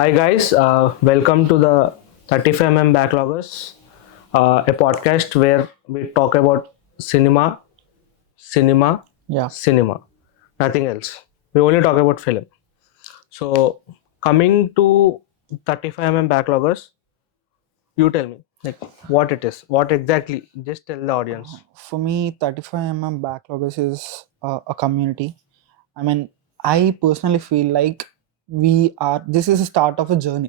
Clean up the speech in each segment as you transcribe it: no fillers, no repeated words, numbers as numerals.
Hi guys, welcome to the 35mm Backloggers, a podcast where we talk about cinema, cinema, Yeah. cinema, nothing else. We only talk about film. So coming to 35mm Backloggers, you tell me like what it is, what exactly. Just tell the audience. For me, 35 Backloggers is a community. I mean, I personally feel like this is the start of a journey.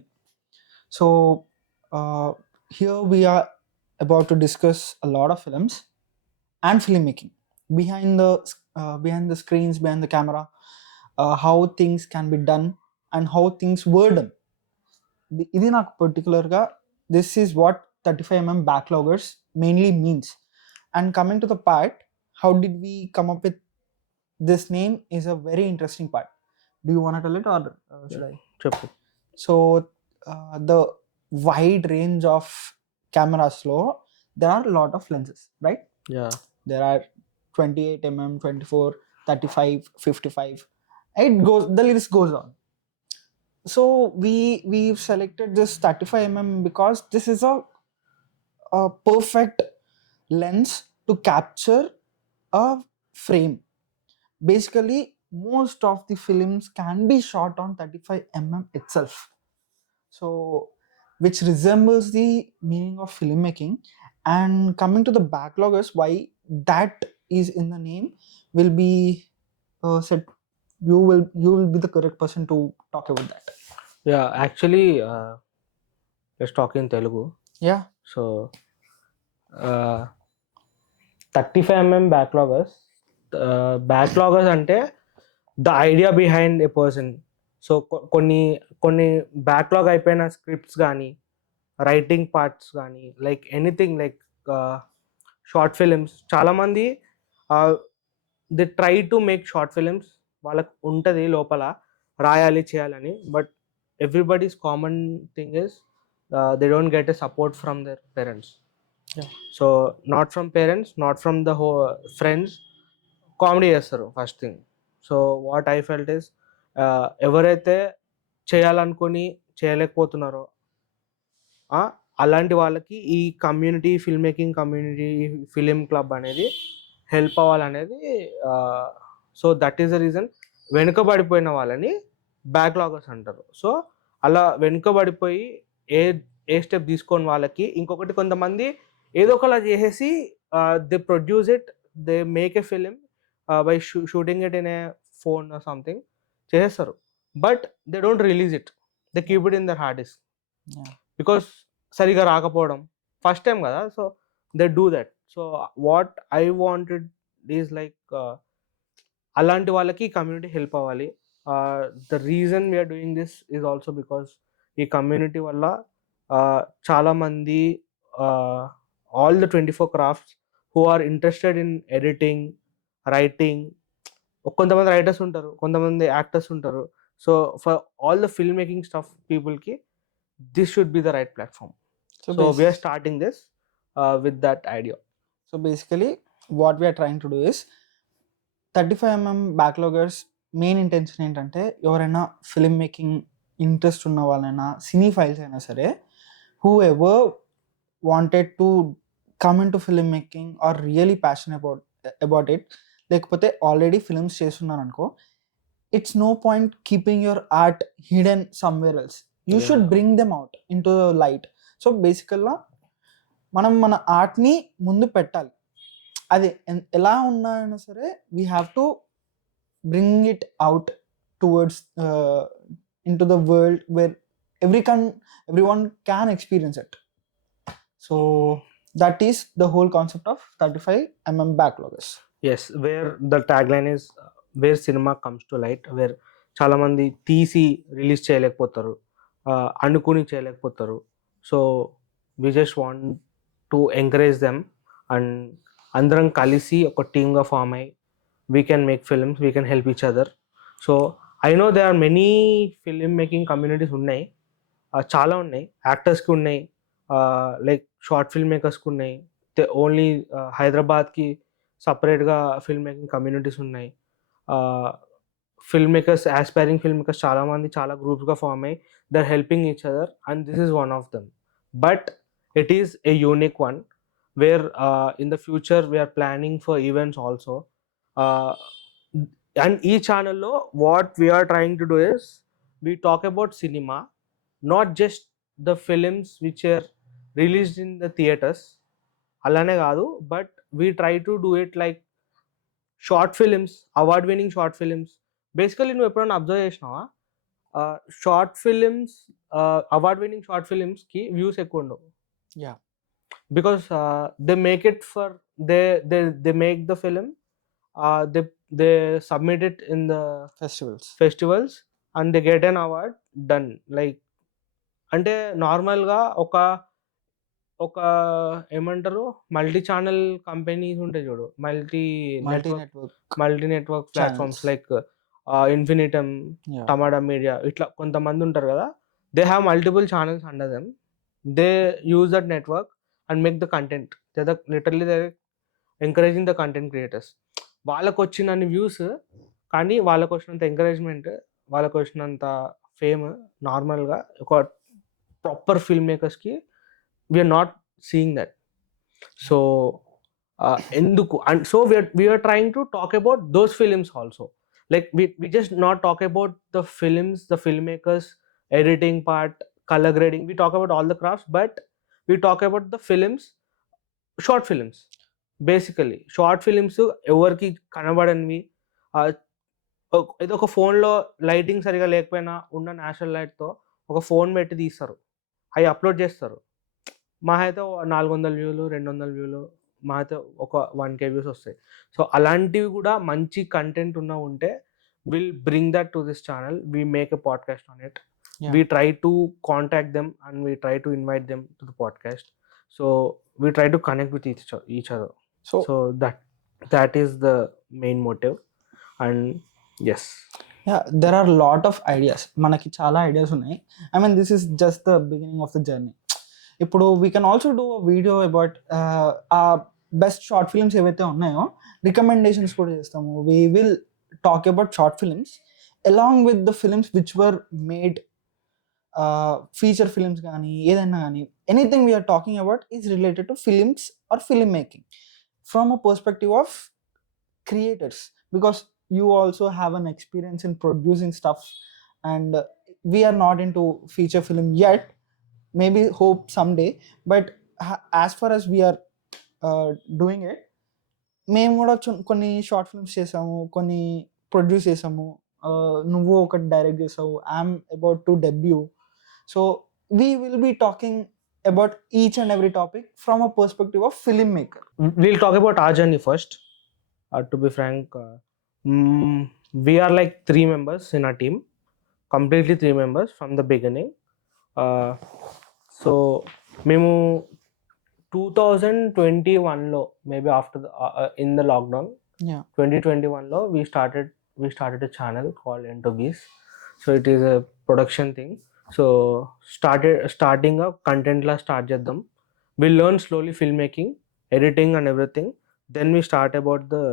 So, uh, here we are about to discuss a lot of films and filmmaking behind the screens, behind the camera, how things can be done and how things were done. ఇది నాకు పర్టికులర్గా this is what 35 backloggers mainly means. And coming to the part, how did we come up with this name is a very interesting part. Do you want tell it or should I? చెప్పు. So the wide range of కెమెరాస్లో there are lot of lenses, right? Yeah. There are 28 mm, 24, 35, 55. It goes, the list goes on. So we've selected this 35 because this is a perfect lens to capture a frame. Basically, most of the films can be shot on 35 itself. So, which resembles the meaning of filmmaking. And coming to the backloggers, why that is in the name will be said. You will be the correct person to talk about that. Yeah, actually, let's talk in Telugu. Yeah. So, 35mm backloggers, backloggers అంటే the idea behind a person. So కొన్ని కొన్ని backlog అయిపోయిన scripts కానీ writing parts కానీ like anything like short films. చాలామంది they try to make short films, వాళ్ళకు ఉంటుంది లోపల రాయాలి చేయాలని, but everybody's common thing is they don't get a support from their parents. Yeah. So not from parents, not from the friends, comedy చేస్తారు first thing. So what I felt is, ఎవరైతే చేయాలనుకొని చేయలేకపోతున్నారో అలాంటి వాళ్ళకి ఈ community, film making community, film club అనేది help అవ్వాలనేది. So that is the reason వెనుకబడిపోయిన వాళ్ళని బ్యాక్లాగర్స్ అంటారు. సో అలా వెనుకబడిపోయి ఏ ఏ స్టెప్ తీసుకోని వాళ్ళకి ఇంకొకటి, కొంతమంది ఏదో ఒకలా చేసేసి they produce it, they make a film by shooting it in a phone or something చేసేస్తారు, but they don't release it, they keep it in their hard disk Yeah. Because సరిగా రాకపోవడం, ఫస్ట్ టైం కదా. So they do that. So what I wanted is like అలాంటి వాళ్ళకి community help అవ్వాలి. The reason we're doing this is also because ఈ community వల్ల చాలామంది, all the 24 crafts who are interested in editing, writing, కొంతమంది writers ఉంటారు, కొంతమంది actors ఉంటారు. So for all the film making stuff పీపుల్కి this should be the right platform. So we are starting this with that idea. So basically, what we are trying to do is 35 backloggers main intention ఏంటంటే, ఎవరైనా film making interest ఉన్న వాళ్ళైనా, సినీ ఫైల్స్ అయినా సరే, whoever wanted to come into film making or really passion about it, లేకపోతే already films చేస్తున్నారు అనుకో, it's no point keeping your art hidden somewhere else. You should bring them out in to light. So బేసికల్గా మనం మన ఆర్ట్ని ముందు పెట్టాలి. అది ఎలా ఉన్నాయన్నా సరే, we have to bring it out towards in to the world where everyone can experience it. So that is the whole concept of 35 backloggers. Yes, where the tagline is where cinema comes to light, where చాలా మంది తీసి release చేయలేకపోతారు, అనుకుని చేయలేకపోతారు. So we just want to encourage them and అందరం కలిసి ఒక టీమ్గా ఫామ్ అయ్యి we can make films, we can help each other. So I know there are many film making communities ఉన్నాయి, చాలా ఉన్నాయి. యాక్టర్స్కి ఉన్నాయి, లైక్ షార్ట్ ఫిల్మ్ మేకర్స్కి ఉన్నాయి, ఓన్లీ హైదరాబాద్కి సపరేట్గా ఫిల్మ్ మేకింగ్ కమ్యూనిటీస్ ఉన్నాయి, film makers, aspiring film makers చాలామంది చాలా గ్రూప్స్‌గా ఫార్మ్ అయ్యి they are helping each other and this is one of them. But it is a unique one where in the future we are planning for events also. And ఈ ఛానల్‌లో what we are trying to do is we talk about cinema, not just the films which are released in the theatres అలానే కాదు, but we try to do it like short films, award winning short films. Basically నువ్వు ఎప్పుడైనా observe చేసినావా, short films, award winning short ఫిలిమ్స్కి views ఎక్కువ ఉండవు. Yeah because they make it for they they make the film, they they submit it in the festivals and they get an award done. Like అంటే నార్మల్గా ఒక ఒక ఏమంటారు, multi channel companies ఉంటాయి చూడు, multi network platforms like Infinitum, Tamada media, ఇట్లా కొంతమంది ఉంటారు కదా. They have multiple channels under them. They use that network and make the content. Literally they encouraging the content creators. వాళ్ళకు వచ్చినన్ని వ్యూస్ కానీ వాళ్ళకు వచ్చినంత ఎంకరేజ్మెంట్, వాళ్ళకు వచ్చినంత ఫేమ్ నార్మల్గా ఒక ప్రాపర్ ఫిల్మ్ మేకర్స్కి we're not seeing that. So ఎందుకు, and so we're trying to talk about those films also. Like we just not talk about the films, the filmmakers, editing part, color grading. We talk about all the crafts, but we talk about the films, short films. Basically, short films ఎవరికి కనబడనివి, ఏదో ఒక ఫోన్లో లైటింగ్ సరిగా లేకపోయినా ఉన్న నేచురల్ లైట్తో ఒక ఫోన్ పెట్టి తీస్తారు, అవి అప్లోడ్ చేస్తారు. మా అయితే 400 వ్యూలు, 200 వ్యూలు, మా అయితే ఒక 1K వ్యూస్ వస్తాయి. సో అలాంటివి కూడా మంచి కంటెంట్ ఉంటే will bring that to this channel. We make a podcast on it. We try to contact them and we try to invite them to the podcast. So we try to connect with each other. So that is the main motive. And yes, there are lot of ideas. మనకి చాలా ideas ఉన్నాయి. I mean this is just the beginning of the journey. ఇప్పుడు we can also do a video about ఆ best short films ఏవైతే ఉన్నాయో recommendations కూడా చేస్తాము. We will talk about short films along with the films which were made feature films కానీ ఏదైనా కానీ anything we're talking about is related to films or film making from a perspective of creators, because you also have an experience in producing stuff, and we are not into feature film yet, maybe hope someday, but as far as we are doing it, మేము కూడా కొన్ని short films చేసాము, కొన్ని ప్రొడ్యూస్ చేసాము, నువ్వు ఒకటి direct చేసావు, I'm about to debut. So we will be talking about each and every topic from a perspective of film maker. we'll talk about our journey first. To be frank, we are like 3 members in our team, completely 3 members from the beginning. So మేము 2021లో maybe after the in the lockdown, 2021లో we started a channel called Into Bees. So it is a production thing. So starting a content la start చేద్దాం. We learn slowly filmmaking, editing and everything. Then we start about the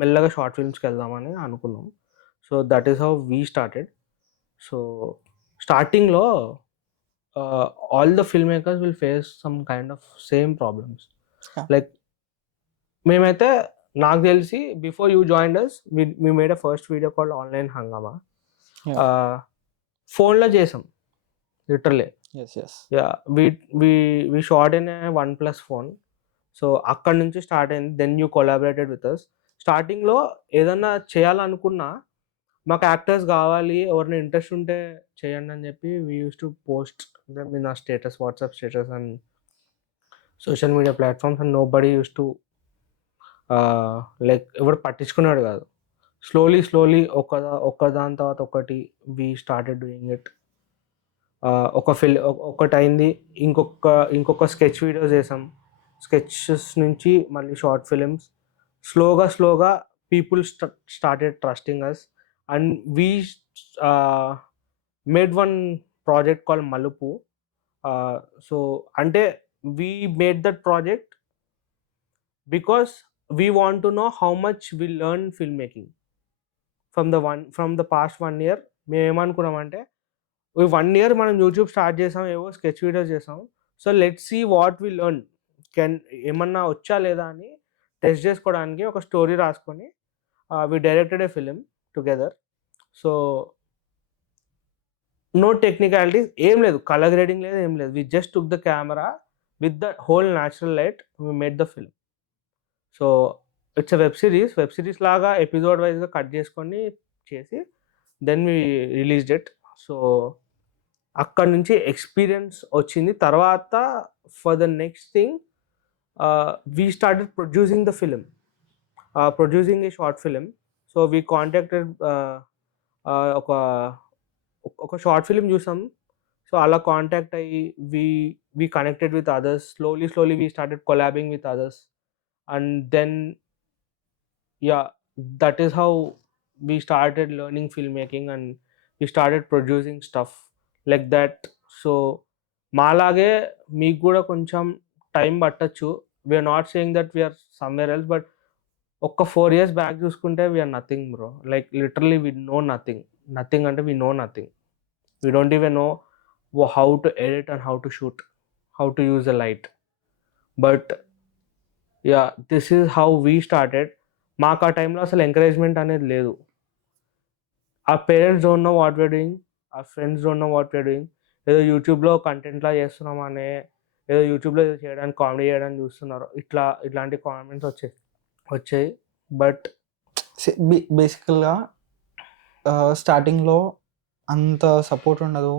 మెల్లగా short ఫిల్మ్స్కి వెళ్దామని అనుకున్నాం. So that is how we started. So స్టార్టింగ్లో all the film makers will face some kind of same problems. Like మేమైతే నాకు తెలిసి before you joined us we made a first video called online Hungama. ఫోన్లో చేసాం literally. We shot in a OnePlus phone. So అక్కడ నుంచి start అయింది. Then you collaborated with us. స్టార్టింగ్లో ఏదన్నా చేయాలనుకున్నా మాకు యాక్టర్స్ కావాలి, ఎవరైనా ఇంట్రెస్ట్ ఉంటే చేయండి అని చెప్పి we use to post them in a status, WhatsApp status and social media platforms. And nobody use to like ఎవరు పట్టించుకున్నాడు కాదు. స్లోలీ ఒక్కదాని తర్వాత ఒకటి వీ స్టార్టెడ్ డూయింగ్ ఇట్. ఒకటి అయింది, ఇంకొక స్కెచ్ వీడియోస్ చేసాం. స్కెచెస్ నుంచి మళ్ళీ షార్ట్ ఫిలిమ్స్. స్లోగా people started trusting us and we made one project called Malupu. So ante we made that project because we want to know how much we learn filmmaking. From the past 1 year మేమేమనుకున్నామంటే, ఈ 1 year మనం YouTube start చేసాం, ఏవో sketch videos చేసాం. So, let's see what we learn. ఏమన్నా వచ్చా లేదా అని టెస్ట్ చేసుకోవడానికి ఒక స్టోరీ రాసుకొని we directed a film together. So, no technicalities ఏం లేదు. కలర్ గ్రేడింగ్ లేదు, ఏం లేదు. We just took the camera with the whole natural light we made the film. So, it's a web series. Web series లాగా episode వైస్‌గా cut చేసుకొని చేసి then we released it. So, అక్కడి నుంచి ఎక్స్‌పీరియన్స్ వచ్చింది. తర్వాత for the next thing we started producing the film. Producing a short film. So, we contacted ఒక ఒక షార్ట్ ఫిల్మ్ చూసాం. సో, అలా కాంటాక్ట్ అయ్యి we connected with others. Slowly we started collabing with others. And then that is how we started learning filmmaking and we started producing stuff like that. So, మాలాగే మీకు కూడా కొంచెం time పట్టొచ్చు. We are not saying that we are somewhere else, but ఒక్క 4 years back చూసుకుంటే we are nothing bro. Like literally we know nothing. Nothing అంటే we know nothing. We don't even know how to edit and how to shoot, how to use the light. But this is how we started. మాకు ఆ టైంలో అసలు ఎంకరేజ్‌మెంట్ అనేది లేదు. our parents don't know what we're doing, our friends don't know what we're doing. ఏదో యూట్యూబ్‌లో కంటెంట్‌లా చేస్తున్నామనే, ఏదో యూట్యూబ్‌లో ఏదో చేయడానికి కామెడీ చేయడానికి చూస్తున్నారు. ఇట్లాంటి కామెంట్స్ వచ్చాయి. బట్ బేసికల్‌గా స్టార్టింగ్‌లో అంత సపోర్ట్ ఉండదు.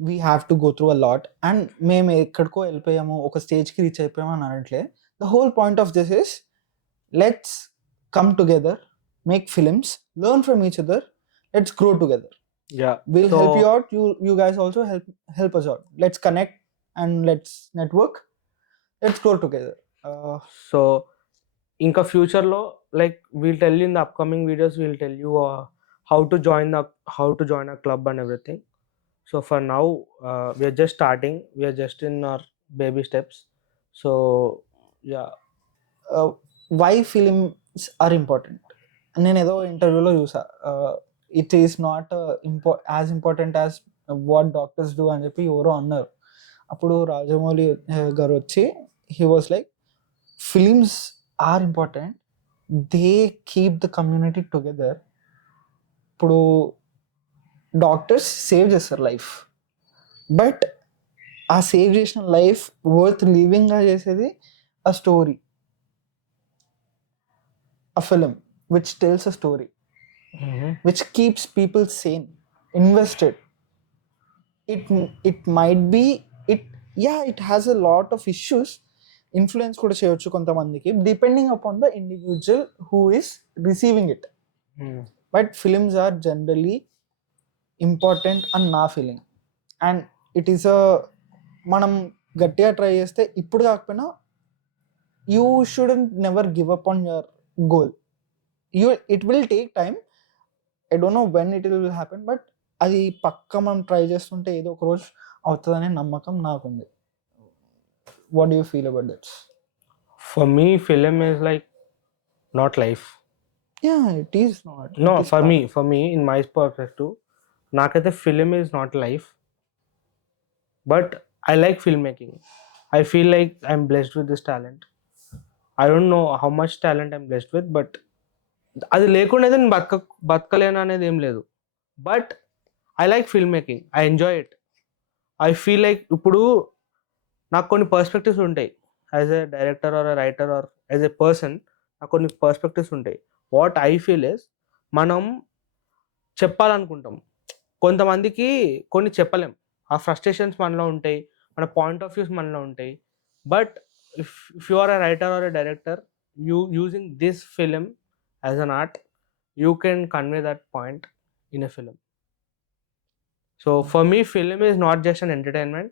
We have to go through a lot. And మేము ఎక్కడికో వెళ్ళిపోయాము, ఒక స్టేజ్‌కి రీచ్ అయిపోయాము అని అనట్లే. The whole point of this is let's come together, make films, learn from each other, let's grow together. We'll help you out, you guys also help us out. Let's connect and let's network, let's grow together. So ఇంకా ఫ్యూచర్లో like we'll tell you in the upcoming videos, we'll tell you how to join a club and everything. So for now we are just starting, we are just in our baby steps. So why films are important? నేను ఏదో ఇంటర్వ్యూలో చూసా, it is not as important as what doctors do అని చెప్పి ఎవరో అన్నారు. అప్పుడు రాజమౌళి గారు వచ్చి he was like, films are important, they keep the community together. ఇప్పుడు డాక్టర్స్ సేవ్ చేస్తారు లైఫ్, బట్ ఆ సేవ్ చేసిన లైఫ్ వర్త్ లివింగ్గా చేసేది a story, a film which tells a story, which keeps people sane, invested. It might be, it has a lot of issues. Influence కూడా చేయొచ్చు కొంతమందికి, depending upon the individual who is receiving it. But films are generally important అని నా feeling. And it is మనం గట్టిగా ట్రై చేస్తే ఇప్పుడు కాకపోయినా you shouldn't never give up on your goal. It will take time. I don't know when it will happen, but అది పక్కా మనం ట్రై చేస్తుంటే ఏదో ఒక రోజు అవుతుందనే నమ్మకం నాకుంది. What do you feel about that? For me, film is like not life. Yeah, it is not. No, for me in my perspective, నాకైతే film is not life, but I like filmmaking. I feel like I'm blessed with this talent. I don't know how much talent I'm blessed with, but అది లేకుండా అయితే నేను బతకలేను అనేది ఏం లేదు. But I like film making, I enjoy it. I feel like ఇప్పుడు నాకు కొన్ని పర్స్పెక్టివ్స్ ఉంటాయి as a director or a writer or as a person. నాకు కొన్ని పర్స్పెక్టివ్స్ ఉంటాయి. వాట్ ఐ ఫీల్ ఇస్, మనం చెప్పాలనుకుంటాం, కొంతమందికి కొన్ని చెప్పలేం. ఆ ఫ్రస్ట్రేషన్స్ మనలో ఉంటాయి, మన పాయింట్ ఆఫ్ వ్యూస్ మనలో ఉంటాయి. But if you are a writer or a director, you using this film as an art, you can convey that point in a film. So for me, film is not just an entertainment.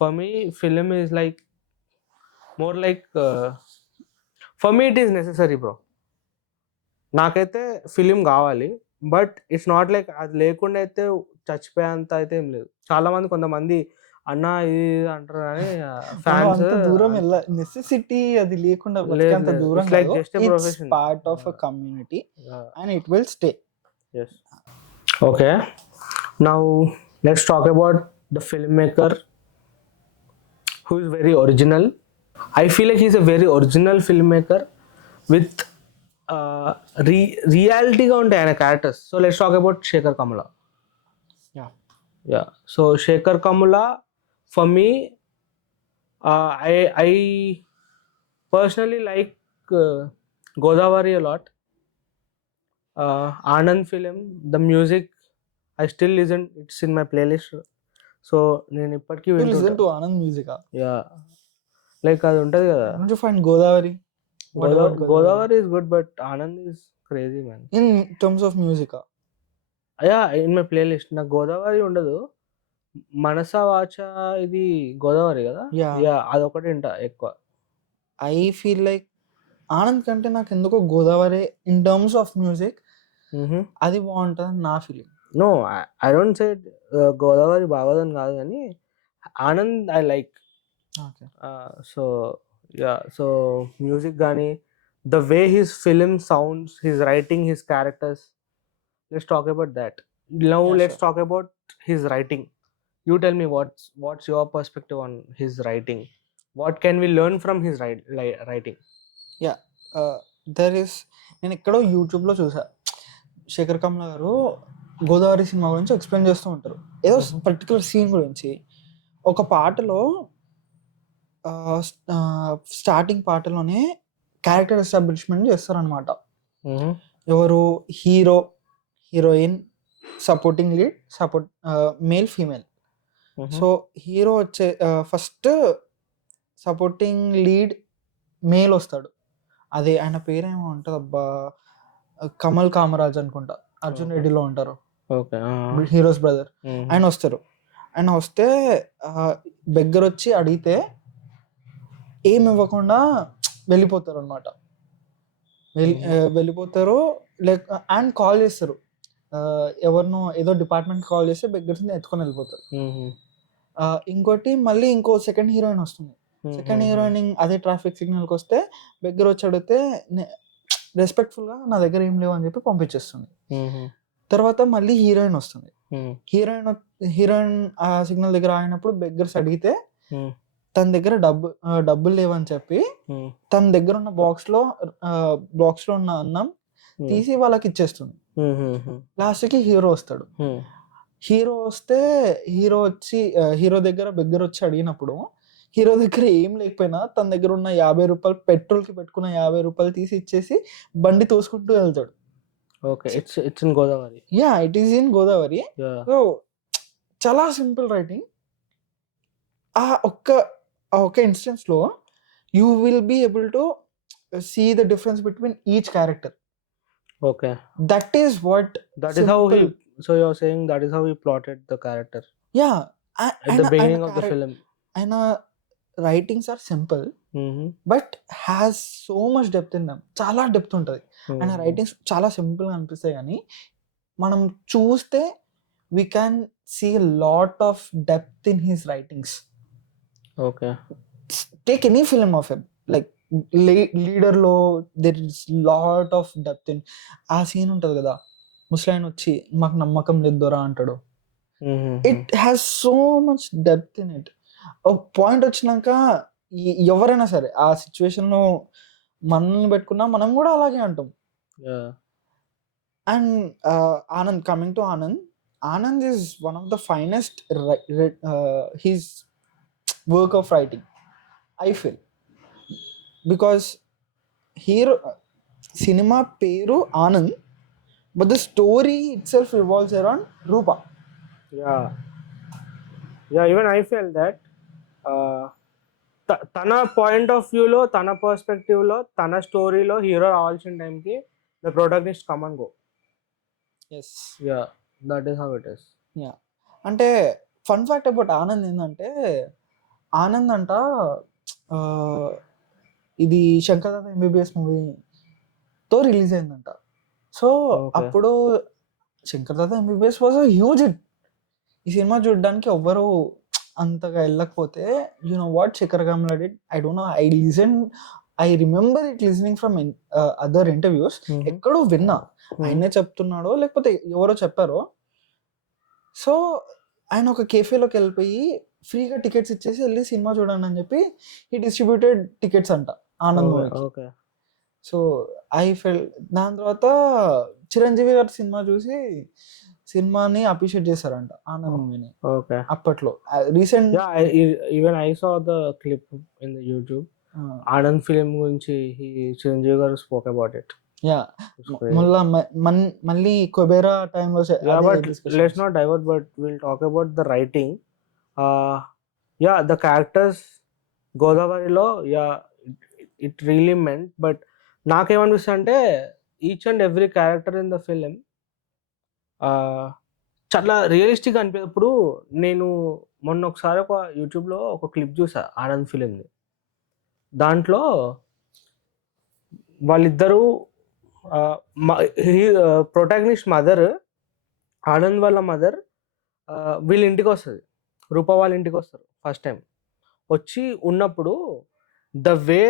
For me, film is like more like for me it is necessary, bro. నాకైతే ఫిలిం కావాలి, but it's not like అది లేకుండా అయితే చచ్చిపోయేంత అయితే ఏం లేదు. చాలామంది కొంతమంది అన్న ఇది అంటారు కానీ మనం ఫ్యాన్స్ అంత దూరం నెసెసిటీ అది లేకుండా బతికేంత దూరం ఇట్స్ లైక్ కాదు. Just a it's profession. Part of a community and it will stay. Yes. Okay. Now let's talk about the filmmaker who is very original. I feel like he's a very original filmmaker with reality గా ఉంటాయి ఆయన characters. So let's talk about Shekhar Kamala. Yeah. Yeah. So Shekhar Kamala, for me, I personally like Godavari a lot. Anand film, the music, I still listen. It's in my playlist. So నేను ఇప్పటికీ You listen వింటుంటా. to Anand music. Yeah like అది ఉంటుంది కదా. Don't you find Godavari? What about Godavari? Godavari is good but Anand is crazy man. In terms of music. Yeah in my playlist నాకు గోదావరి ఉండదు. మనస వాచ ఇది గోదావరి కదా. Yeah. యా అదొకటి వింటా ఎక్కువ. I feel like ఆనంద్ కంటే నాకు ఎందుకో Godavari in terms of music అది బాగుంటుంది నా feeling. No I don't say Godavari బాగోదని కాదు కానీ Anand I like. Okay. So yeah so music కానీ the way his film sounds, his writing, his characters, let's talk about that. Now Yeah, let's sure. Talk about his writing. You tell me what's your perspective on his writing. What can we learn from his writing? There is నేను ఎక్కడో యూట్యూబ్లో చూసా, శేఖర్ కమ్ల గారు గోదావరి సినిమా గురించి ఎక్స్ప్లెయిన్ చేస్తూ ఉంటారు. ఏదో particular scene గురించి ఒక పాటలో స్టార్టింగ్ పాటలోనే క్యారెక్టర్ ఎస్టాబ్లిష్మెంట్ చేస్తారనమాట. ఎవరు hero, heroine, supporting lead, male female. So hero వచ్చే ఫస్ట్ సపోర్టింగ్ లీడ్ మేల్ వస్తాడు. అదే ఆయన పేరేమో ఉంటుంది అబ్బా, కమల్ కామరాజ్ అనుకుంటా, అర్జున్ రెడ్డిలో ఉంటారు, ఓకే హీరోస్ బ్రదర్. ఆయన వస్తారు. ఆయన వస్తే బెగ్గర వచ్చి అడిగితే ఏమి ఇవ్వకుండా వెళ్ళిపోతారు అనమాట. వెళ్ళిపోతారు. లైక్ అండ్ కాల్ చేస్తారు, ఎవరినో ఏదో డిపార్ట్మెంట్ కాల్ చేస్తే బెగ్గర్స్ని ఎత్తుకొని వెళ్ళిపోతారు. ఇంకోటి మళ్ళీ ఇంకో సెకండ్ హీరోయిన్ వస్తుంది. సెకండ్ హీరోయిన్ అదే ట్రాఫిక్ సిగ్నల్కి వస్తే బెగ్గర వచ్చి అడిగితే రెస్పెక్ట్ఫుల్గా నా దగ్గర ఏం లేవు అని చెప్పి పంపించేస్తుంది. తర్వాత మళ్ళీ హీరోయిన్ వస్తుంది. హీరోయిన్ ఆ సిగ్నల్ దగ్గర ఆగినప్పుడు బెగ్గర్స్ అడిగితే తన దగ్గర డబ్బులు లేవని చెప్పి తన దగ్గర ఉన్న బాక్స్ లో ఉన్న అన్నం తీసి వాళ్ళకి ఇచ్చేస్తుంది. లాస్ట్కి హీరో వస్తాడు. హీరో వస్తే హీరో దగ్గర బెగ్గర వచ్చి అడిగినప్పుడు హీరో దగ్గర ఏం లేకపోయినా తన దగ్గర ఉన్న 50 రూపాయలు పెట్రోల్కి పెట్టుకున్న 50 రూపాయలు తీసి ఇచ్చేసి బండి తోసుకుంటూ వెళ్తాడు. Okay, it's in Godavari. Ya, it is in Godavari. So చాలా సింపుల్ రైటింగ్. ఆ ఒక్క ఇన్స్టెన్స్ లో you will be able to see the difference between each character. Okay, that is how he, so you're saying that is how he plotted the character. Ya, At the beginning of the film. ఆయన writings are simple but has so much depth in them. చాలా depth ఉంటుంది. ఆయన రైటింగ్స్ చాలా సింపుల్గా అనిపిస్తాయి కానీ మనం చూస్తే we can see lot of depth in his writings. Okay, take any film of him, like లీడర్లో there is lot of depth in. ఆ సీన్ ఉంటుంది కదా, ముస్లాయన్ వచ్చి మాకు నమ్మకం లేదు దొరా అంటాడు. It has so much depth in it. ఒక పాయింట్ వచ్చినాక ఎవరైనా సరే ఆ సిచ్యువేషన్లో మనల్ని పెట్టుకున్నా మనం కూడా అలాగే అంటాం. And Anand, coming to Anand is one of the finest his work of writing I feel. Because hero సినిమా పేరు Anand but the story itself revolves around Rupa. Even I feel that తన పాయింట్ ఆఫ్ వ్యూలో, తన పర్స్పెక్టివ్లో, తన స్టోరీలో హీరో రావాల్సిన టైంకి the protagonist come and go. Yes, yeah, that is how it is. Yeah, అంటే ఫన్ ఫ్యాక్ట్ అబౌట్ ఆనంద్ ఏంటంటే ఆనంద్ అంట ఇది శంకర్ దాదా ఎంబీబీఎస్ మూవీతో రిలీజ్ అయిందంట. సో అప్పుడు Shankar Dada MBBS was a huge hit. ఈ సినిమా చూడడానికి ఎవ్వరు అంతగా వెళ్ళకపోతే you know what Sekhar Kammula did, I don't know, I remember it listening from other interviews. ఎక్కడో విన్నా, ఆయనే చెప్తున్నాడో లేకపోతే ఎవరో చెప్పారో. సో ఆయన ఒక కేఫేలోకి వెళ్ళిపోయి ఫ్రీగా టికెట్స్ ఇచ్చేసి వెళ్ళి సినిమా చూడండి అని చెప్పి ఈ డిస్ట్రిబ్యూటెడ్ టికెట్స్ అంట ఆనంద్ మూవీకి. ఓకే. సో ఐ ఫెల్, దాని తర్వాత చిరంజీవి గారి సినిమా చూసి సినిమాని అప్రిషియేట్ చేశారంట ఆనంద్ మూవీని ఓకే. అప్పట్లో. Recent even I saw the clip in the YouTube. Anand ఫిలిం గురించి చిరంజీవి గారు స్పోక్ అబౌట్ ఇట్. యా, మళ్ళీ కుబేరా టైంలో let's not divert, but will talk about the writing. The characters గోదావరిలో ఇట్ రియలీ మెంట్. బట్ నాకేమనిపిస్తుంది అంటే each and every character in the film చాలా రియలిస్టిక్గా అనిపించినప్పుడు, నేను మొన్న ఒకసారి ఒక యూట్యూబ్లో ఒక క్లిప్ చూసా ఆనంద్ ఫిలింది. దాంట్లో వాళ్ళిద్దరూ ప్రొటాగనిస్ట్ మదర్, ఆనంద్ వాళ్ళ మదర్ వీళ్ళ ఇంటికి వస్తుంది, రూపా వాళ్ళ ఇంటికి వస్తారు ఫస్ట్ టైం. వచ్చి ఉన్నప్పుడు the way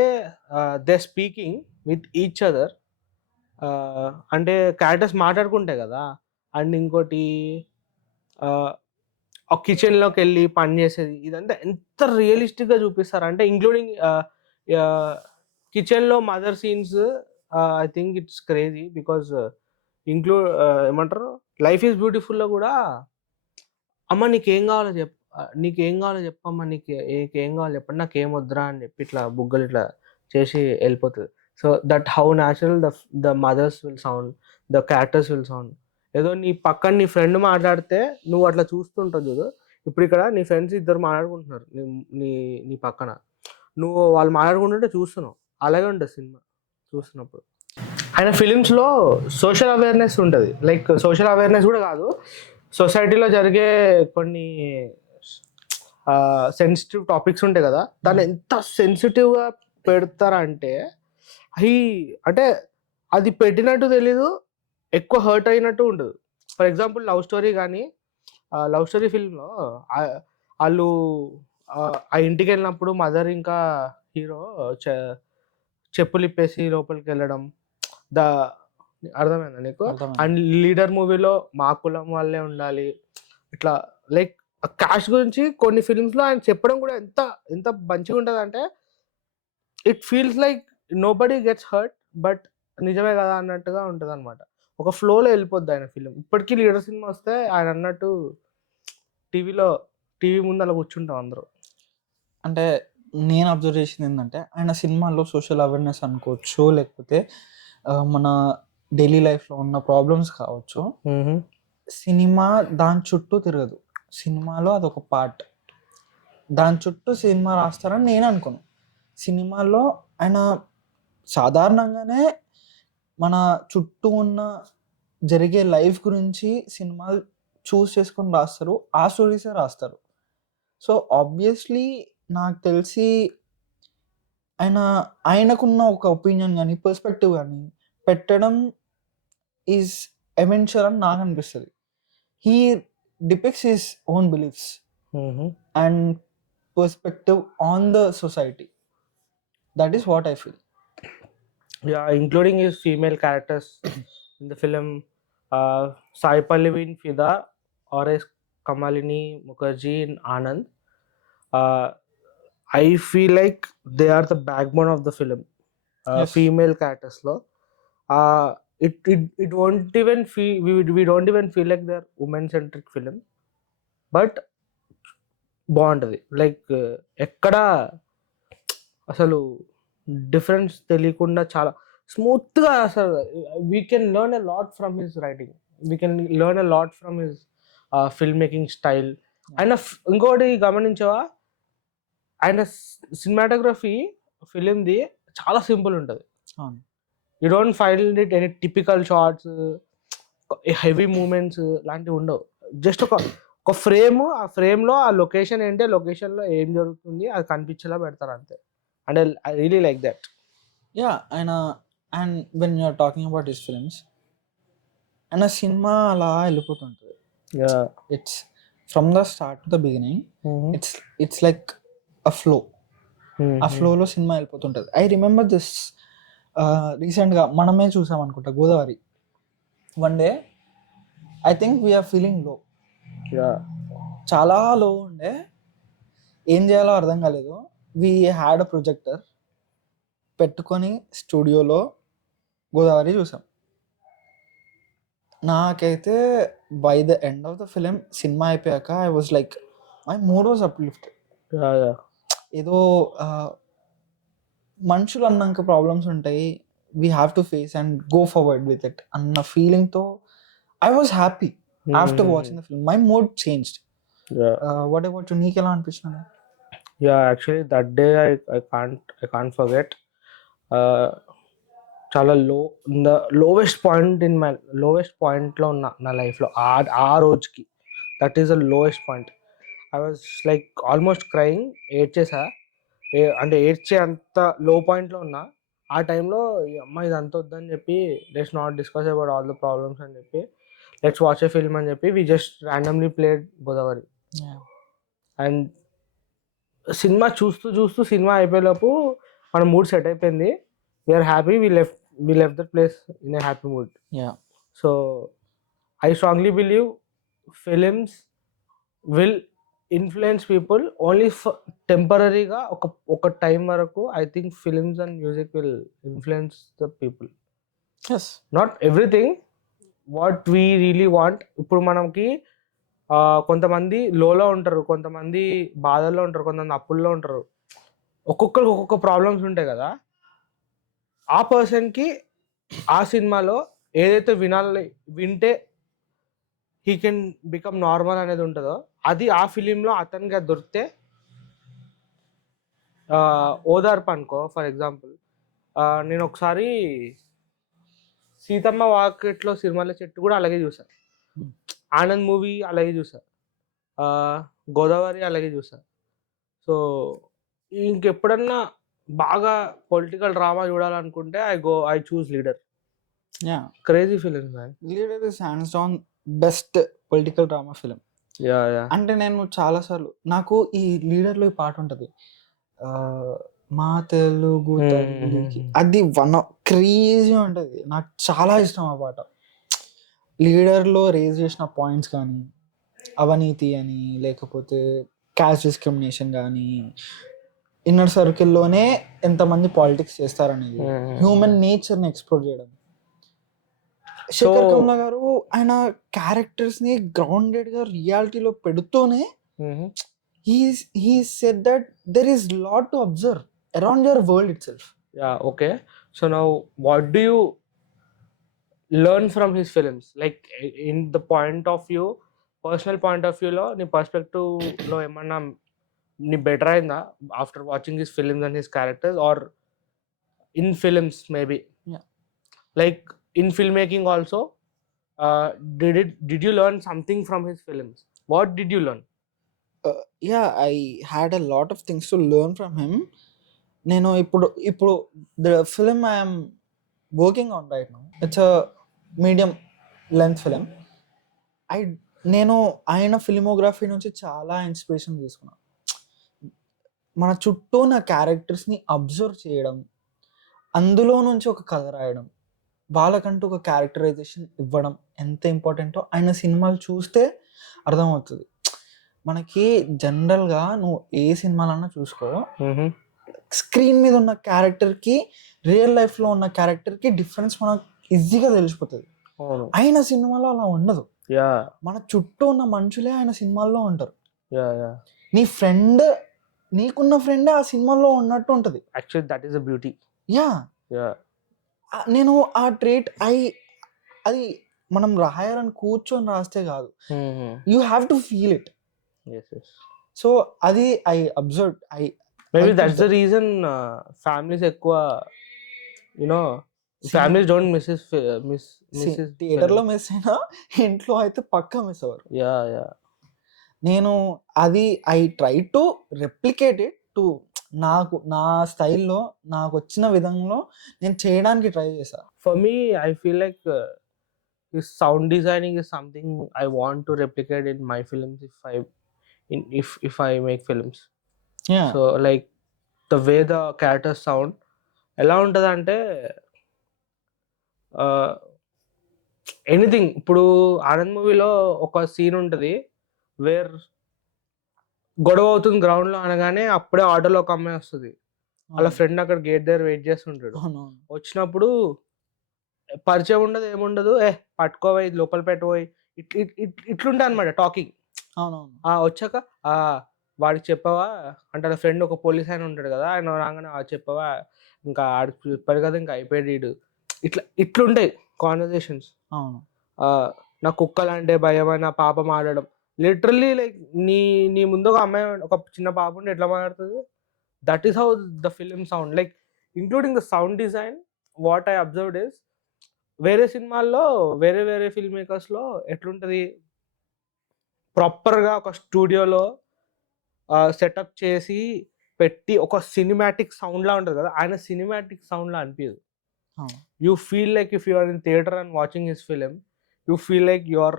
they speaking with each other, అంటే క్యారెక్టర్స్ మాట్లాడుకుంటాయి కదా. అండ్ ఇంకోటి ఒక కిచెన్లోకి వెళ్ళి పని చేసేది, ఇదంతా ఎంత రియలిస్టిక్గా చూపిస్తారు అంటే, ఇంక్లూడింగ్ కిచెన్లో mother scenes. I think it's crazy because ఏమంటారు, లైఫ్ ఈజ్ బ్యూటిఫుల్లో కూడా అమ్మ నీకేం కావాలో చెప్పమ్మా, నీకేం కావాలో చెప్పండి, నాకేం వద్దురా అని చెప్పి ఇట్లా బుగ్గలు ఇట్లా చేసి వెళ్ళిపోతుంది. So that how natural the mothers will sound, the characters will sound. ఏదో నీ పక్కన నీ ఫ్రెండ్ మాట్లాడితే నువ్వు అట్లా చూస్తుంటావు చూడు. ఇప్పుడు ఇక్కడ నీ ఫ్రెండ్స్ ఇద్దరు మాట్లాడుకుంటున్నారు నీ పక్కన, నువ్వు వాళ్ళు మాట్లాడుకుంటుంటే చూస్తున్నావు. అలాగే ఉంటుంది సినిమా చూస్తున్నప్పుడు. ఆయన ఫిలిమ్స్లో సోషల్ అవేర్నెస్ ఉంటుంది. లైక్ సోషల్ అవేర్నెస్ కూడా కాదు, సొసైటీలో జరిగే కొన్ని సెన్సిటివ్ టాపిక్స్ ఉంటాయి కదా, దాన్ని ఎంత సెన్సిటివ్గా పెడతారంటే అంటే అది పెట్టినట్టు తెలీదు, ఎక్కువ హర్ట్ అయినట్టు ఉండదు. ఫర్ ఎగ్జాంపుల్ లవ్ స్టోరీ కానీ, లవ్ స్టోరీ ఫిల్మ్లో వాళ్ళు ఆ ఇంటికి వెళ్ళినప్పుడు మదర్ ఇంకా హీరో చెప్పులు ఇప్పేసి లోపలికి వెళ్ళడం, అర్థమైందా నీకు? అండ్ లీడర్ మూవీలో మా కులం వాళ్ళే ఉండాలి, ఇట్లా లైక్ క్యాష్ గురించి కొన్ని ఫిల్మ్స్లో ఆయన చెప్పడం కూడా ఎంత ఎంత మంచిగా ఉంటుంది అంటే, it feels like nobody gets hurt, but నిజమే కదా అన్నట్టుగా ఉంటుంది అనమాట. ఒక ఫ్లోలో వెళ్ళిపోద్ది ఆయన ఫిలిం. ఇప్పటికీ లీడర్ సినిమా వస్తే ఆయన అన్నట్టు టీవీ ముందు అలా కూర్చుంటాం అందరూ. అంటే నేను అబ్జర్వ్ చేసింది ఏంటంటే, ఆయన సినిమాల్లో సోషల్ అవేర్నెస్ అనుకోవచ్చు, లేకపోతే మన డైలీ లైఫ్లో ఉన్న ప్రాబ్లమ్స్ కావచ్చు, సినిమా దాని చుట్టూ తిరగదు. సినిమాలో అదొక పార్ట్, దాని చుట్టూ సినిమా రాస్తారని నేను అనుకోను. సినిమాలో ఆయన సాధారణంగానే మన చుట్టూ ఉన్న జరిగే లైఫ్ గురించి సినిమాలు చూస్ చేసుకొని రాస్తారు, ఆ స్టోరీసే రాస్తారు. సో ఆబ్వియస్లీ నాకు తెలిసి ఆయనకున్న ఒక ఒపీనియన్ కానీ పర్స్పెక్టివ్ కానీ పెట్టడం ఈజ్ ఎవెన్చువల్ అని నాకు అనిపిస్తుంది. He depicts his own beliefs and perspective on the society. That is what I feel. Yeah, including his female characters in the film, Sai Pallavi in Fida, R.S. Kamalini Mukherjee in Anand. I feel like they are the backbone of the film. Yes. Female characters lo, it won't even feel, we don't even feel like they're women centric film, but బాగుంటుంది. Like ఎక్కడ అసలు difference తెలియకుండా చాలా స్మూత్గా, అసలు we can learn a lot from his writing, we can learn a lot from his film making style. ఆయన ఇంకోటి గమనించావా, ఆయన సినిమాటోగ్రఫీ ఫిలింది చాలా సింపుల్ ఉంటుంది. You don't find it any typical shots, heavy moments లాంటివి ఉండవు. జస్ట్ ఒక ఫ్రేమ్, ఆ ఫ్రేమ్లో ఆ లొకేషన్ ఏంటి, ఆ లొకేషన్లో ఏం జరుగుతుంది అది కనిపించేలా పెడతారు అంతే. And I really like that. Yeah, and when you're talking about his films, ఆయన సినిమా అలా వెళ్ళిపోతుంటుంది. It's from the start to the beginning it's like a flow. ఆ ఫ్లోలో సినిమా వెళ్ళిపోతుంటుంది. ఐ రిమెంబర్ దిస్ రీసెంట్గా మనమే చూసాం అనుకుంటా, Godavari. One day I think we're feeling low, చాలా లో ఉండే, ఏం చేయాలో అర్థం కాలేదు. వీ హ్యాడ్ అ ప్రొజెక్టర్ పెట్టుకొని స్టూడియోలో గోదావరి చూసాం. నాకైతే by the end of the film, సినిమా అయిపోయాక I was like, my mood was uplifted. ఏదో మనుషులు అన్నాక ప్రాబ్లమ్స్ ఉంటాయి, we have to face and go forward with it అన్న ఫీలింగ్తో I was happy after watching the film. My mood changed. What about you? నీకు ఎలా అనిపించింది? Actually that day I can't forget. చాలా లోవెస్ట్ పాయింట్లో ఉన్న నా లైఫ్లో ఆ రోజుకి. That is the lowest point. I was like almost crying, ఏడ్చేసా. అంటే ఏడ్చే అంత లో పాయింట్లో ఉన్నా. ఆ టైంలో అమ్మ ఇదంతా వద్దని చెప్పి, let's not discuss about all the problems అని చెప్పి, లెట్స్ వాచ్ ఎ ఫిల్మ్ అని చెప్పి we just randomly played Godavari. And cinema చూస్తూ సినిమా అయిపోయేలోపు మన మూడ్ సెట్ అయిపోయింది. We are happy, we left that place in a happy mood. So I strongly believe films will influence people only టెంపరీగా. ఒక time వరకు I think films and music will influence the people. Not everything, what we really want. ఇప్పుడు మనకి కొంతమంది లోలో ఉంటారు, కొంతమంది బాధల్లో ఉంటారు, కొంతమంది అప్పుల్లో ఉంటారు. ఒక్కొక్కరికి ఒక్కొక్క ప్రాబ్లమ్స్ ఉంటాయి కదా. ఆ పర్సన్కి ఆ సినిమాలో ఏదైతే వింటే హీ కెన్ బికమ్ నార్మల్ అనేది ఉంటుందో, అది ఆ ఫిలింలో అతనికి అది దొరికితే ఓదార్పు అనుకో. ఫర్ ఎగ్జాంపుల్, నేను ఒకసారి సీతమ్మ వాకిట్లో సిరిమల్లె చెట్టు కూడా అలాగే చూసా. ఆనంద్ మూవీ అలాగే చూసా. గోదావరి అలాగే చూసా. సో ఇంకెప్పుడన్నా బాగా పొలిటికల్ డ్రామా చూడాలనుకుంటే I choose leader. Crazy film man. Leader is hands down best political drama film. అంటే నేను చాలాసార్లు, నాకు ఈ లీడర్లో ఈ పాట ఉంటుంది, మా తెలుగు తల్లికి, అది వన్ క్రేజీ ఉంటుంది. నాకు చాలా ఇష్టం ఆ పాట. లీడర్లో రేజ్ చేసిన పాయింట్స్ కానీ, అవినీతి అని, లేకపోతే క్యాస్ట్ డిస్క్రిమినేషన్ కానీ, ఇన్నర్ సర్కిల్లోనే ఎంతమంది పాలిటిక్స్ చేస్తారనేది, హ్యూమన్ నేచర్ని ఎక్స్ప్లోర్ చేయడం. శేఖర్ కమ్లా గారు ఆయన క్యారెక్టర్స్ని గ్రౌండెడ్గా రియాలిటీలో పెడుతూనే he said that there is lot to observe around your world itself. Okay, so now what do you learn from his films, like in the point of view, personal point of view lo నీ perspective లో ఏమన్నా నీ బెటర్ అయిందా after watching his films and his characters, or in films maybe? Like in filmmaking also, did you learn something from his films? What did you learn? I had a lot of things to learn from him. నేను ఇప్పుడు the film I am working on right now, it's a medium length film. నేను ఆయన ఫిల్మోగ్రఫీ నుంచి చాలా ఇన్స్పిరేషన్ తీసుకున్నా. మన చుట్టూ ఉన్న క్యారెక్టర్స్ని అబ్జర్వ్ చేయడం, అందులో నుంచి ఒక కథ రాయడం, వాళ్ళకంటూ ఒక క్యారెక్టరైజేషన్ ఇవ్వడం ఎంత ఇంపార్టెంటో ఆయన సినిమాలు చూస్తే అర్థమవుతుంది. మనకి జనరల్గా నువ్వు ఏ సినిమాలన్నా చూసుకో, స్క్రీన్ మీద ఉన్న క్యారెక్టర్కి రియల్ లైఫ్లో ఉన్న క్యారెక్టర్కి డిఫరెన్స్ మనకు ఈజీగా తెలిసిపోతుంది. ఆయన సినిమాలో అలా ఉండదు. మన చుట్టూ ఉన్న మనుషులే ఆయన సినిమాల్లో ఉంటారు. నీ ఫ్రెండ్, నీకున్న ఫ్రెండే ఆ సినిమాలో ఉన్నట్టు ఉంటుంది. Actually that is the beauty. నేను ఆ ట్రేట్ అది మనం రాయాలని కూర్చొని రాస్తే కాదు, you have to feel it. So అది I observe. Maybe that's the reason families ఎక్కువ, యునో, ఫ్యామిలీస్ డోంట్ మిస్ థియేటర్లో మిస్ అయినా ఇంట్లో అయితే పక్కా మిస్ అవ్వరు. నేను అది I try to replicate it to నా స్టైల్లో, నాకు వచ్చిన విధంలో నేను చేయడానికి ట్రై చేశా. For me I feel like his sound designing is something I want to replicate in my films if I make films. Yeah So like the way the characters sound ఎలా ఉంటదంటే ఎనీథింగ్ ఇప్పుడు ఆనంద్ మూవీలో ఒక సీన్ ఉంటది వేర్ గొడవ అవుతుంది గ్రౌండ్ లో అనగానే అప్పుడే ఆటోలో ఒక అమ్మాయి వస్తుంది. వాళ్ళ ఫ్రెండ్ అక్కడ గేట్ దగ్గర వెయిట్ చేస్తుంటాడు. అవునవును. వచ్చినప్పుడు పరిచయం ఉండదు ఏముండదు, పట్టుకోవై లోపల పెట్టబోయి ఇట్లుంటా అనమాట టాకింగ్. అవునవును. వచ్చాక వాడికి చెప్పవా అంటే వాళ్ళ ఫ్రెండ్ ఒక పోలీస్ ఆయన ఉంటాడు కదా, ఆయన రాగానే చెప్పవా ఇంకా ఆడికి చెప్పాడు కదా ఇంకా అయిపోయాడు వీడు, ఇట్లుంటాయి కాన్వర్జేషన్స్. అవును. నా కుక్కలంటే భయం అని నా పాప మాట్లాడడం లిటరల్లీ లైక్ నీ నీ ముందు ఒక అమ్మాయి ఒక చిన్న పాప ఉంటే ఎట్లా మాట్లాడుతుంది, that is how the film sound like including the sound design. What I observed is వేరే సినిమాల్లో వేరే వేరే ఫిల్మ్ మేకర్స్లో ఎట్లుంటుంది, ప్రాపర్గా ఒక స్టూడియోలో సెటప్ చేసి పెట్టి ఒక సినిమాటిక్ సౌండ్లా ఉంటుంది కదా, ఆయన సినిమాటిక్ సౌండ్లా అనిపించదు. You feel like if you are in theatre and watching his film, you feel like you are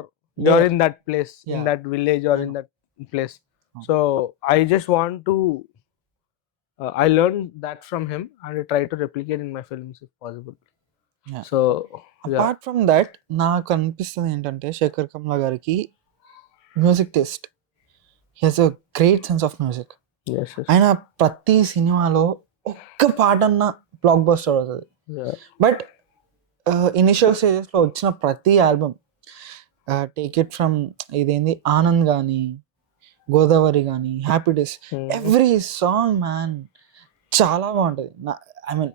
in that place, in that village or in that place. So I just want to I learned that from him and I try to replicate in my films if possible. Yeah. So apart from that నాకు అనిపిస్తుంది ఏంటంటే శేఖర్ కమ్లా గారికి music taste, he has a great sense of music. yes, yes. ఆయన ప్రతి సినిమాలో ఒక్క పాట అన్న బ్లాక్ బస్టర్ అవుతుంది. Yeah. బట్ ఇనిషియల్ స్టేజెస్లో వచ్చిన ప్రతి ఆల్బమ్, టేక్ ఇట్ ఫ్రమ్ ఇదేంది ఆనంద్ కానీ గోదావరి కానీ happy days, every song man చాలా బాగుంటుంది. ఐ మీన్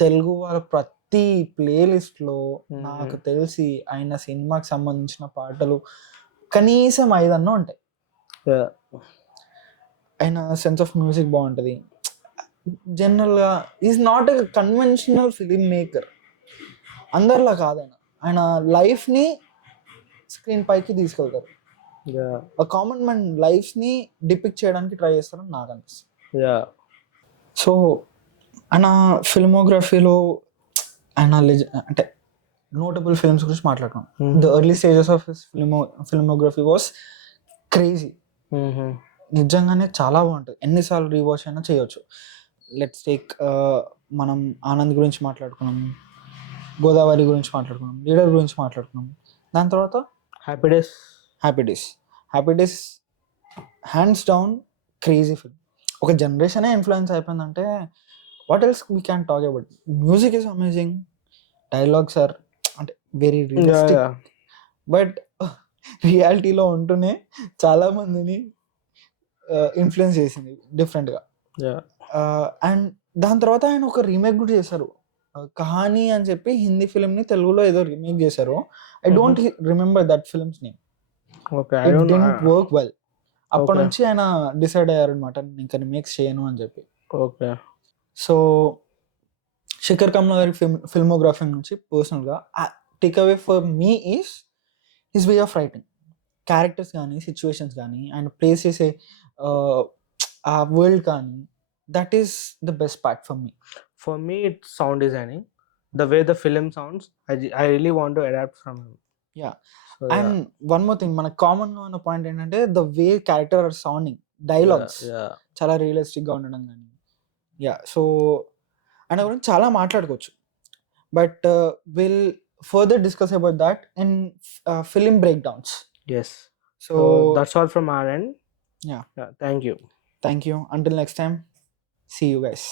తెలుగు వాళ్ళ ప్రతి ప్లేలిస్ట్లో నాకు తెలిసి ఆయన సినిమాకి సంబంధించిన పాటలు కనీసం 5 అన్నా ఉంటాయి. Yeah. ఆయన సెన్స్ ఆఫ్ మ్యూజిక్ బాగుంటుంది. జనరల్గా is not a conventional film maker, అందరిలా కాదు. ఆయన లైఫ్ని స్క్రీన్ పైకి తీసుకెళ్తారు. కామన్ మ్యాన్ లైఫ్ని డిపిక్ట్ చేయడానికి ట్రై చేస్తారని నాకు అనిపిస్తుంది. సో ఆయన ఫిల్మోగ్రఫీలో ఆయన అంటే నోటబుల్ ఫిల్మ్స్ గురించి మాట్లాడుకున్నాం. The early stages of his filmography was crazy. నిజంగానే చాలా బాగుంటుంది, ఎన్నిసార్లు రీవాచ్ అయినా చేయొచ్చు. లెట్స్ టేక్ మనం ఆనంద్ గురించి మాట్లాడుకున్నాం, గోదావరి గురించి మాట్లాడుకున్నాం, లీడర్ గురించి మాట్లాడుకున్నాం. దాని తర్వాత happy days hands down crazy film. ఒక జనరేషనే ఇన్ఫ్లుయెన్స్ అయిపోయిందంటే what else we can talk about. Music is amazing, dialogues are అంటే వెరీ రియలిస్టిక్, బట్ రియాలిటీలో ఉంటూనే చాలామందిని ఇన్ఫ్లుయెన్స్ చేసింది డిఫరెంట్గా. అండ్ దాని తర్వాత ఆయన ఒక రీమేక్ కూడా చేశారు, కహానీ అని చెప్పి హిందీ ఫిల్మ్ని తెలుగులో ఏదో రీమేక్ చేశారు. I don't remember that films name. It didn't work well. అప్పటి నుంచి ఆయన డిసైడ్ అయ్యారు అనమాట, ఇంకా రీమేక్స్ చేయను అని చెప్పి. ఓకే. సో శేఖర్ కమ్లా గారి ఫిల్మోగ్రఫీ నుంచి పర్సనల్గా take away for me is his way of writing. Characters కానీ సిచ్యువేషన్స్ కానీ ఆయన ప్లేస్ చేసే ఆ వరల్డ్ కానీ, that is the best part for me. For me, it's sound designing. The way the film sounds, I really want to adapt from him. Yeah. So, and one more thing, మన కామన్గా ఉన్న పాయింట్ ఏంటంటే the way character are sounding, dialogues చాలా రియలిస్టిక్గా ఉండడం కానీ. సో ఆయన గురించి చాలా మాట్లాడుకోవచ్చు, but will further discuss about that in film break downs. Yes. So that's all from our end. Yeah. Thank you. Until next time, see you guys.